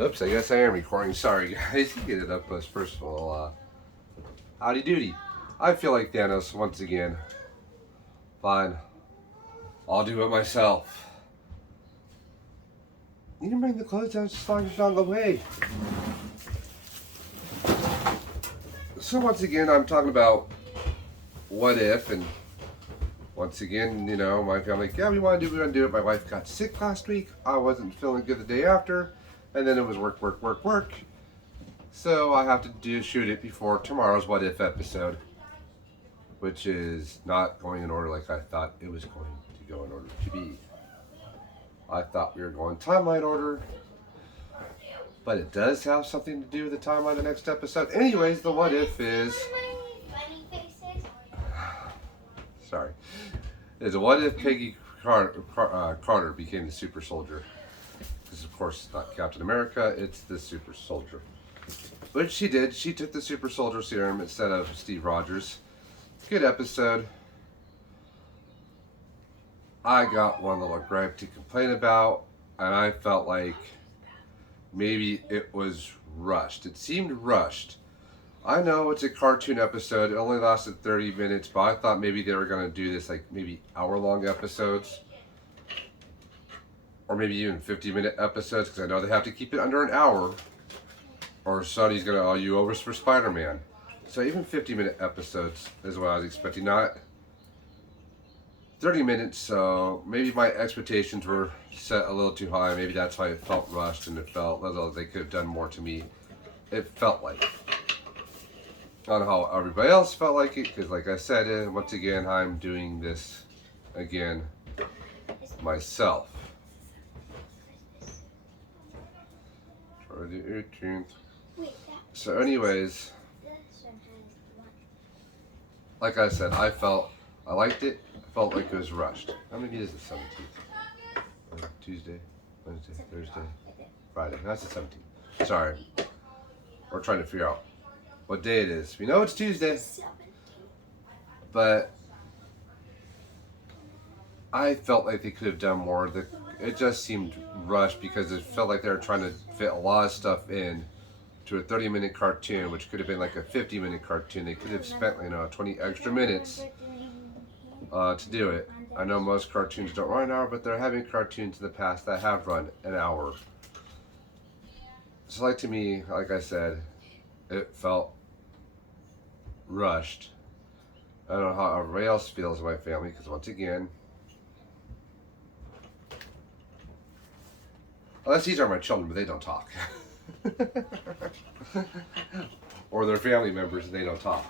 Oops, I guess I am recording. Sorry, guys. Get it up us first of all. Howdy doody. I feel like Thanos once again. Fine, I'll do it myself. You can bring the clothes down just as long as you don't go away. So once again, I'm talking about what if, and once again, my family, yeah, we want to do it. My wife got sick last week. I wasn't feeling good the day after, and then it was work, work, work, work. So I have to shoot it before tomorrow's what if episode, which is not going in order like I thought it was going to go in order to be. I thought we were going timeline order, but it does have something to do with the timeline of the next episode. Anyways, the what if is... Sorry. Is what if Peggy Carter became the super soldier? Because of course it's not Captain America, it's the super soldier. Which she did. She took the super soldier serum instead of Steve Rogers. Good episode. I got one little gripe to complain about, and I felt like maybe it was rushed. It seemed rushed. I know it's a cartoon episode. It only lasted 30 minutes, but I thought maybe they were going to do this like maybe hour-long episodes. Or maybe even 50-minute episodes, because I know they have to keep it under an hour. Or Sonny's going to all you overs for Spider-Man. So even 50-minute episodes is what I was expecting. Not 30 minutes, so maybe my expectations were set a little too high. Maybe that's why it felt rushed and it felt like they could have done more to me. It felt like. I don't know how everybody else felt like it, because like I said, once again, I'm doing this again myself. Friday the 18th. So anyways, like I said, I liked it. I felt like it was rushed. How many is the 17th? Tuesday, Wednesday, Thursday, Friday. That's the 17th. Sorry. We're trying to figure out what day it is. We know it's Tuesday. But I felt like they could have done more. It just seemed rushed because it felt like they were trying to fit a lot of stuff in to a 30-minute cartoon, which could have been like a 50-minute cartoon. They could have spent 20 extra minutes to do it. I know most cartoons don't run an hour, but they're having cartoons in the past that have run an hour. So to me, like I said, it felt rushed. I don't know how everybody else feels in my family, because once again, unless these are my children, but they don't talk. Or their family members and they don't talk.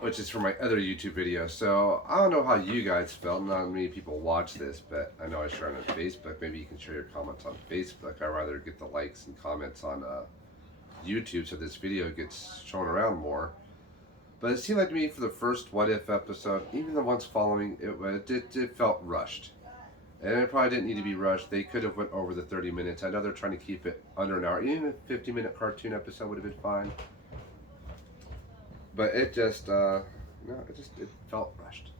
Which is for my other YouTube videos. So I don't know how you guys felt. Not many people watch this, but I know I share it on Facebook. Maybe you can share your comments on Facebook. I'd rather get the likes and comments on YouTube so this video gets shown around more. But it seemed like to me for the first What If episode, even the ones following, it felt rushed. And it probably didn't need to be rushed. They could have went over the 30 minutes. I know they're trying to keep it under an hour. Even a 50-minute cartoon episode would have been fine. But it just, it felt rushed.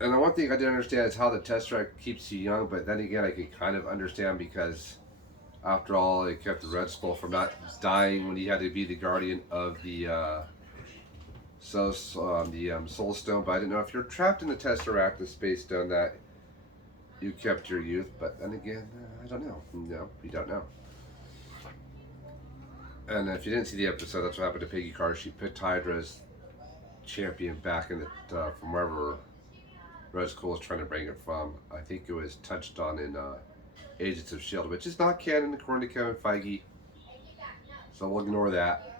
And the one thing I didn't understand is how the Tesseract keeps you young. But then again, I could kind of understand because, after all, it kept the Red Skull from not dying when he had to be the guardian of the Soul Stone. But I didn't know if you're trapped in the Tesseract, the Space Stone, that you kept your youth. But then again, I don't know. No, we don't know. And if you didn't see the episode, that's what happened to Peggy Carter. She picked Hydra's champion back in from wherever Red Skull was trying to bring it from. I think it was touched on in Agents of S.H.I.E.L.D., which is not canon according to Kevin Feige. So we'll ignore that.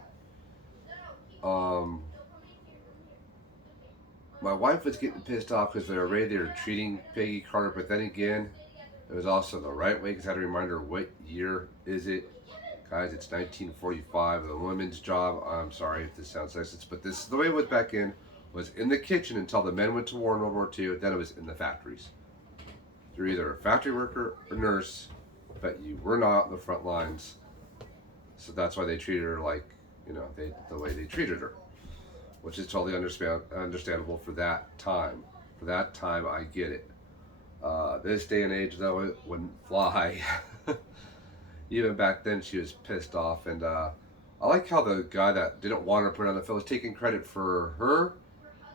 My wife was getting pissed off because they were treating Peggy Carter, but then again, it was also the right way because I had to remind her what year is it. Guys, it's 1945, the women's job. I'm sorry if this sounds sexist, but this is the way it was back in. Was in the kitchen until the men went to war in World War II. Then it was in the factories. You're either a factory worker or nurse, but you were not on the front lines. So that's why they treated her like, the way they treated her, which is totally understandable for that time. For that time, I get it. This day and age, though, it wouldn't fly. Even back then, she was pissed off, and I like how the guy that didn't want her put on the film was taking credit for her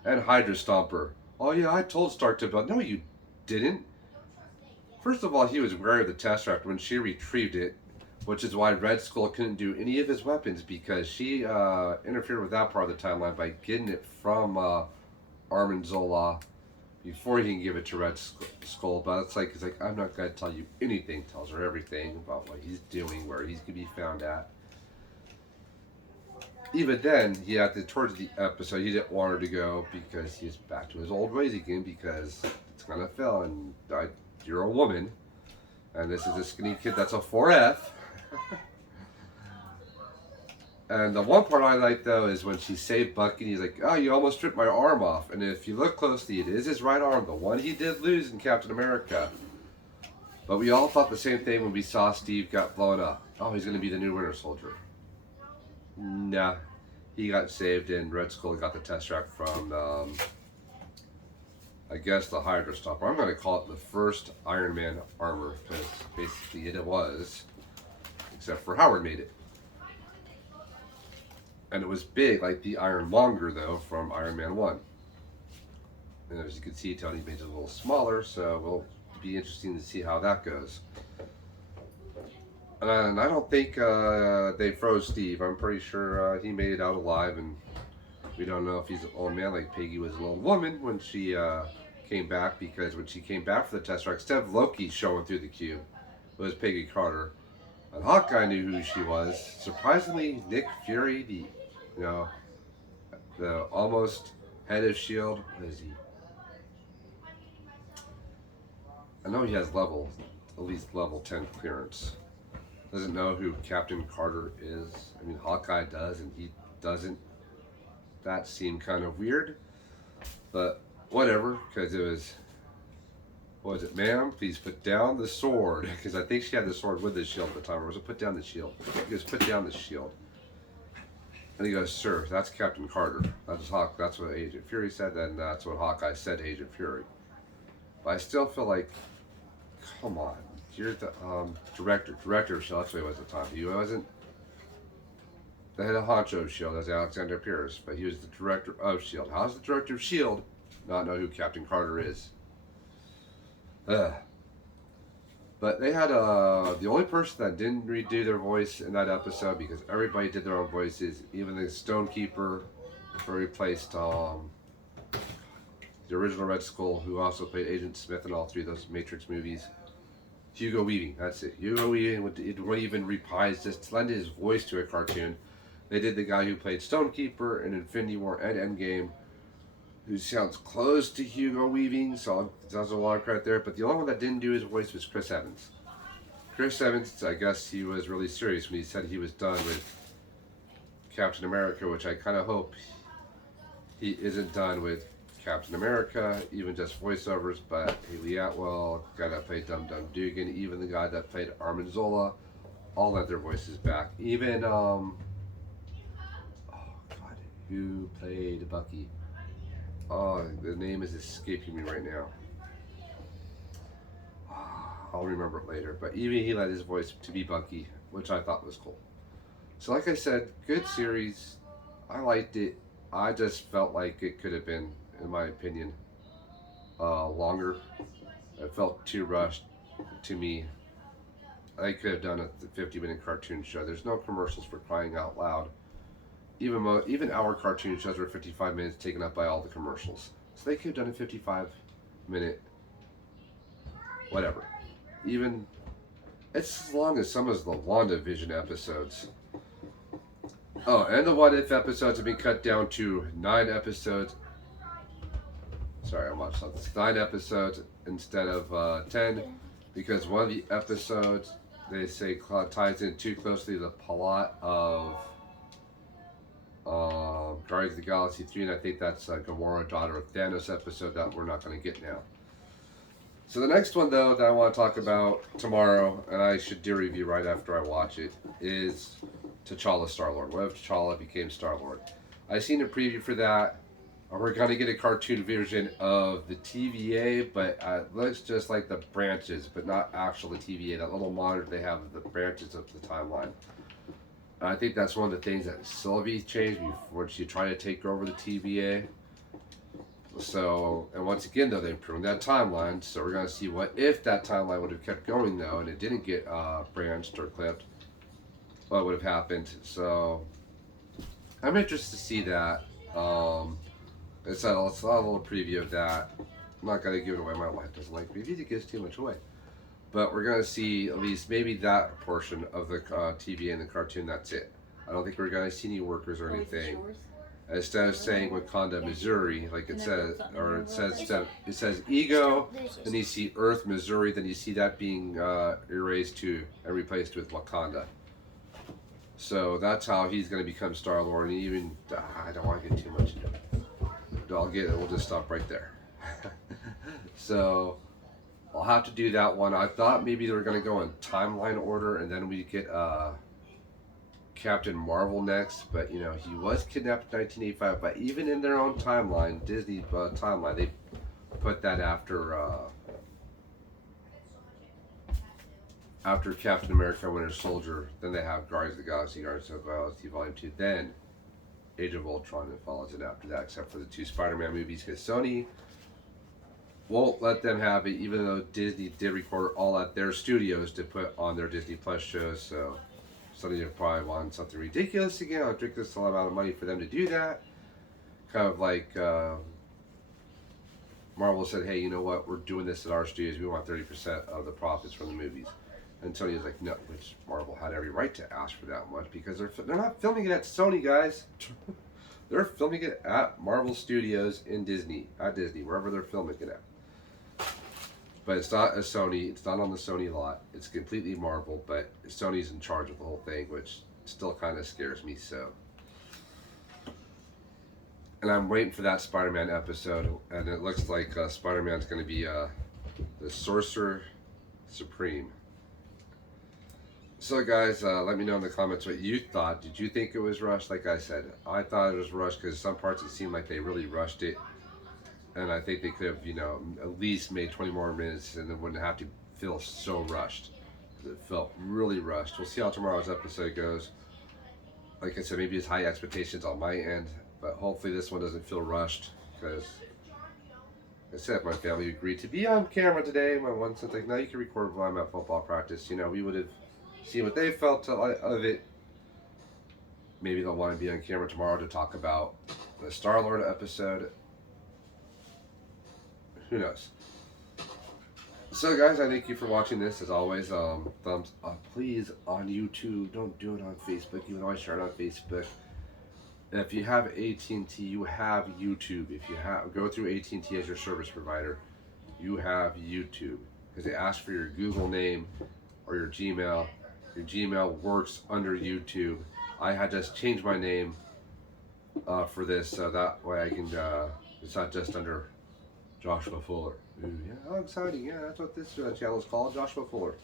and Hydra Stomper. Oh yeah, I told Stark to build. No, you didn't. First of all, he was wary of the Tesseract when she retrieved it, which is why Red Skull couldn't do any of his weapons because she interfered with that part of the timeline by getting it from Armin Zola before he can give it to Red Skull. But it's like he's like, I'm not gonna tell you anything. Tells her everything about what he's doing, where he's gonna be found at. Even then, towards the episode, he didn't want her to go because he's back to his old ways again because it's gonna fail and you're a woman, and this is a skinny kid that's a 4F. And the one part I like though is when she saved Bucky and he's like, oh, you almost ripped my arm off. And if you look closely, it is his right arm, the one he did lose in Captain America. But we all thought the same thing when we saw Steve got blown up. Oh, he's going to be the new Winter Soldier. Nah, he got saved and Red Skull got the Tesseract from, I guess, the Hydra Stopper. I'm going to call it the first Iron Man armor because basically it was, except for Howard made it. And it was big, like the Ironmonger, though, from Iron Man 1. And as you can see, Tony made it a little smaller, so it'll be interesting to see how that goes. And I don't think they froze Steve. I'm pretty sure he made it out alive, and we don't know if he's an old man like Peggy was an old woman when she came back, because when she came back for the Tesseract, instead of Loki showing through the cube, it was Peggy Carter. And Hawkeye knew who she was. Surprisingly, Nick Fury, the almost head of S.H.I.E.L.D. What is he? I know he has at least level 10 clearance. Doesn't know who Captain Carter is. I mean, Hawkeye does, and he doesn't. That seemed kind of weird. But whatever, because it was, what was it, ma'am, please put down the sword. Because I think she had the sword with the shield at the time. Or was it put down the shield? He goes, put down the shield. And he goes, sir, that's Captain Carter. That's what Agent Fury said, and that's what Hawkeye said to Agent Fury. But I still feel like, come on, you're the director of S.H.I.E.L.D., that's what he was at the time. He wasn't the head of honcho of S.H.I.E.L.D., as Alexander Pierce, but he was the director of S.H.I.E.L.D. How's the director of S.H.I.E.L.D. not know who Captain Carter is? But they had the only person that didn't redo their voice in that episode, because everybody did their own voices, even the Stonekeeper, who replaced the original Red Skull, who also played Agent Smith in all three of those Matrix movies. Hugo Weaving, that's it. Hugo Weaving would even reprise, just lend his voice to a cartoon. They did the guy who played Stonekeeper in Infinity War and Endgame, who sounds close to Hugo Weaving, so there's a lot of credit there. But the only one that didn't do his voice was Chris Evans. Chris Evans, I guess he was really serious when he said he was done with Captain America, which I kind of hope he isn't done with Captain America, even just voiceovers. But Haley Atwell, the guy that played Dum Dum Dugan, even the guy that played Armin Zola, all had their voices back. Even, oh God, who played Bucky? Oh, the name is escaping me right now. I'll remember it later. But even he lent his voice to be Bucky, which I thought was cool. So like I said, good series. I liked it. I just felt like it could have been, in my opinion, longer. It felt too rushed to me. I could have done a 50-minute cartoon show. There's no commercials, for crying out loud. Even our cartoon shows were 55 minutes taken up by all the commercials. So they could have done a 55-minute whatever. Even, it's as long as some of the WandaVision episodes. Oh, and the What If episodes have been cut down to 9 episodes. Sorry, I watched something. 9 episodes instead of 10, because one of the episodes, they say, ties in too closely to the plot of Guardians of the Galaxy 3, and I think that's Gamora, daughter of Thanos episode that we're not going to get now. So the next one, though, that I want to talk about tomorrow, and I should do a review right after I watch it, is T'Challa Star-Lord. What if T'Challa became Star-Lord? I seen a preview for that. We're gonna get a cartoon version of the TVA, but it looks just like the branches, but not actual TVA. That little monitor they have of the branches of the timeline. I think that's one of the things that Sylvie changed when she tried to take over the TVA. So, and once again, though, they pruned that timeline. So we're gonna see what if that timeline would have kept going though, and it didn't get branched or clipped. What would have happened? So, I'm interested to see that. It's a little preview of that. I'm not gonna give it away. My wife doesn't like previews; it gives too much away. But we're gonna see at least maybe that portion of the TV and the cartoon. That's it. I don't think we're gonna see any workers or anything. Instead of saying Wakanda, Missouri, like it says, or it says Ego, then you see Earth, Missouri, then you see that being erased to and replaced with Wakanda. So that's how he's going to become Star-Lord. And even I don't want to get too much into it. We'll just stop right there. So I'll have to do that one. I thought maybe they were going to go in timeline order, and then we get Captain Marvel next. But you know, he was kidnapped in 1985. But even in their own timeline, Disney timeline, they put that after Captain America: Winter Soldier. Then they have Guardians of the Galaxy, Guardians of the Galaxy Volume 2. Then Age of Ultron and follows it after that, except for the 2 Spider-Man movies, because Sony won't let them have it, even though Disney did record all at their studios to put on their Disney Plus shows. So Sony will probably want something ridiculous again, a ridiculous amount of money for them to do that. Kind of like Marvel said, hey, you know what, we're doing this at our studios, we want 30% of the profits from the movies. And Sony was like, no, which Marvel had every right to ask for that much, because they're not filming it at Sony, guys. They're filming it at Marvel Studios at Disney, wherever they're filming it at. But it's not a Sony, it's not on the Sony lot. It's completely Marvel, but Sony's in charge of the whole thing, which still kind of scares me, so. And I'm waiting for that Spider-Man episode, and it looks like Spider-Man's going to be the Sorcerer Supreme. So guys, let me know in the comments what you thought. Did you think it was rushed? Like I said, I thought it was rushed because some parts it seemed like they really rushed it. And I think they could have, you know, at least made 20 more minutes and it wouldn't have to feel so rushed. It felt really rushed. We'll see how tomorrow's episode goes. Like I said, maybe it's high expectations on my end, but hopefully this one doesn't feel rushed, because like I said, my family agreed to be on camera today. My one son's like, no, you can record while I'm at football practice. You know, we would have seen what they felt of it. Maybe they'll want to be on camera tomorrow to talk about the Star-Lord episode. Who knows? So guys, I thank you for watching this. As always, thumbs up please on YouTube. Don't do it on Facebook. You can always share it on Facebook. And if you have AT&T, you have YouTube. If you go through AT&T as your service provider, you have YouTube, because they ask for your Google name or your Gmail. Your Gmail works under YouTube. I had just changed my name for this, so that way I can. It's not just under Joshua Fuller. Ooh, yeah, how exciting! Yeah, that's what this channel is called, Joshua Fuller.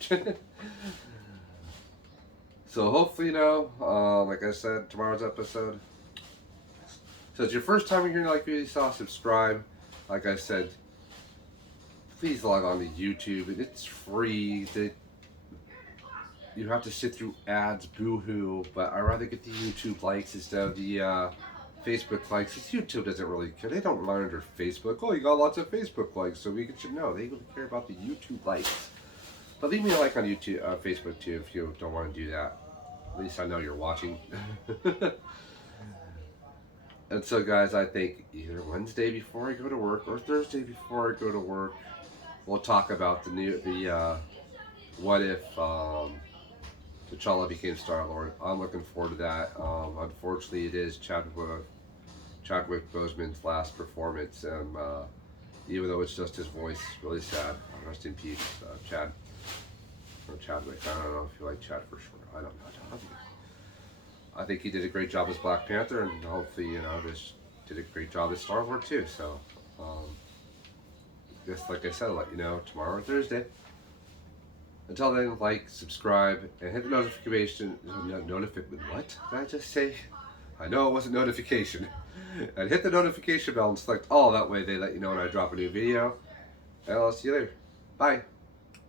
So hopefully, you know, like I said, tomorrow's episode. So it's your first time hearing like you saw, subscribe. Like I said, please log on to YouTube. It's free. You have to sit through ads, boo-hoo. But I'd rather get the YouTube likes instead of the Facebook likes. Because YouTube doesn't really care. They don't monitor Facebook. Oh, you got lots of Facebook likes, so we should know. They care about the YouTube likes. But leave me a like on YouTube, Facebook too, if you don't want to do that. At least I know you're watching. And so guys, I think either Wednesday before I go to work or Thursday before I go to work, we'll talk about the what if T'Challa became Star-Lord. I'm looking forward to that. Unfortunately, it is Chadwick Boseman's last performance, and even though it's just his voice, really sad. Rest in peace, Chad. Or Chadwick. I don't know if you like Chad for sure. I don't know. I think he did a great job as Black Panther, and hopefully, you know, just did a great job as Star-Lord too. So, just like I said, I'll let you know tomorrow or Thursday. Until then, like, subscribe, and hit the notification. What did I just say? I know it wasn't notification. And hit the notification bell and select all. That way they let you know when I drop a new video. And I'll see you later. Bye.